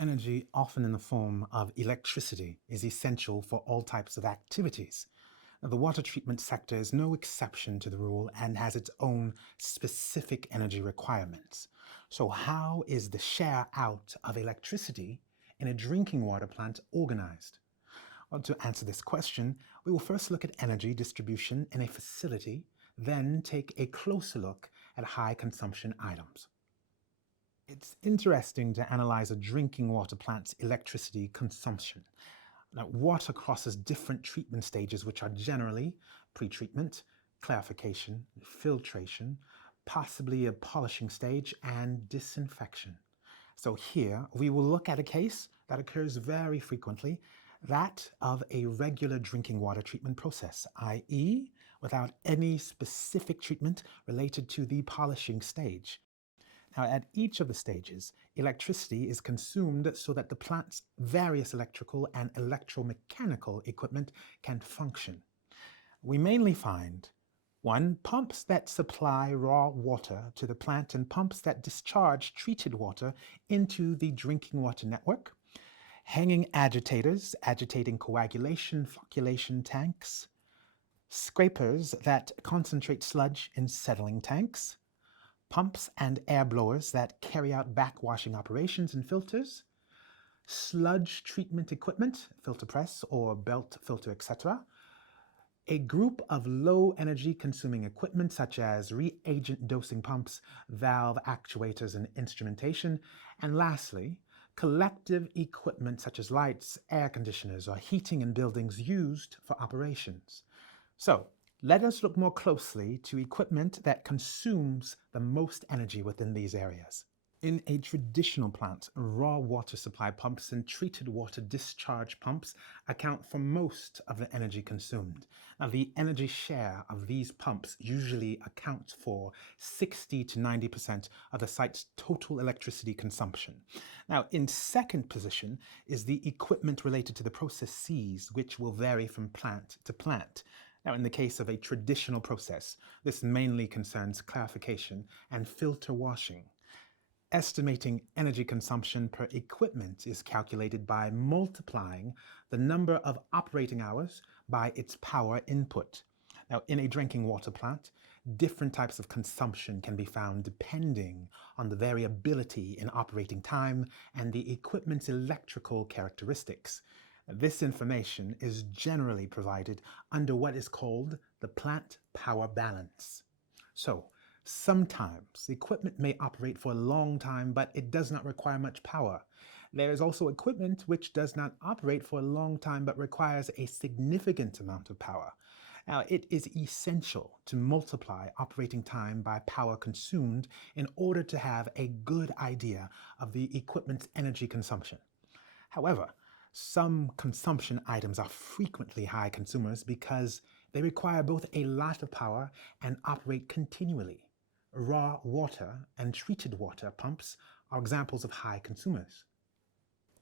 Energy, often in the form of electricity, is essential for all types of activities. Now, the water treatment sector is no exception to the rule and has its own specific energy requirements. So how is the share out of electricity in a drinking water plant organized? Well, to answer this question, we will first look at energy distribution in a facility, then take a closer look at high consumption items. It's interesting to analyze a drinking water plant's electricity consumption. Now, water crosses different treatment stages, which are generally pretreatment, clarification, filtration, possibly a polishing stage, and disinfection. So here we will look at a case that occurs very frequently, that of a regular drinking water treatment process, i.e., without any specific treatment related to the polishing stage. Now, at each of the stages, electricity is consumed so that the plant's various electrical and electromechanical equipment can function. We mainly find 1. Pumps that supply raw water to the plant and pumps that discharge treated water into the drinking water network, hanging agitators agitating coagulation flocculation tanks, scrapers that concentrate sludge in settling tanks, pumps and air blowers that carry out backwashing operations and filters, sludge treatment equipment, filter press or belt filter, etc., a group of low energy consuming equipment such as reagent dosing pumps, valve actuators and instrumentation, and lastly, collective equipment such as lights, air conditioners, or heating in buildings used for operations. So, let us look more closely to equipment that consumes the most energy within these areas. In a traditional plant, raw water supply pumps and treated water discharge pumps account for most of the energy consumed. Now, the energy share of these pumps usually accounts for 60 to 90% of the site's total electricity consumption. Now, in second position is the equipment related to the processes, which will vary from plant to plant. Now, in the case of a traditional process, this mainly concerns clarification and filter washing. Estimating energy consumption per equipment is calculated by multiplying the number of operating hours by its power input. Now, in a drinking water plant, different types of consumption can be found depending on the variability in operating time and the equipment's electrical characteristics. This information is generally provided under what is called the plant power balance. So, sometimes equipment may operate for a long time, but it does not require much power. There is also equipment which does not operate for a long time, but requires a significant amount of power. Now, it is essential to multiply operating time by power consumed in order to have a good idea of the equipment's energy consumption. However, some consumption items are frequently high consumers because they require both a lot of power and operate continually. Raw water and treated water pumps are examples of high consumers.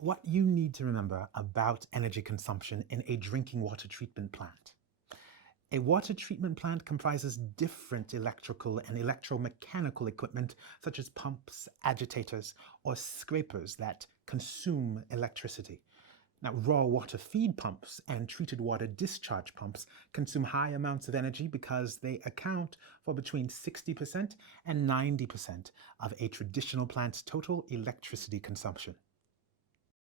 What you need to remember about energy consumption in a drinking water treatment plant. A water treatment plant comprises different electrical and electromechanical equipment such as pumps, agitators, or scrapers that consume electricity. Now, raw water feed pumps and treated water discharge pumps consume high amounts of energy because they account for between 60% and 90% of a traditional plant's total electricity consumption.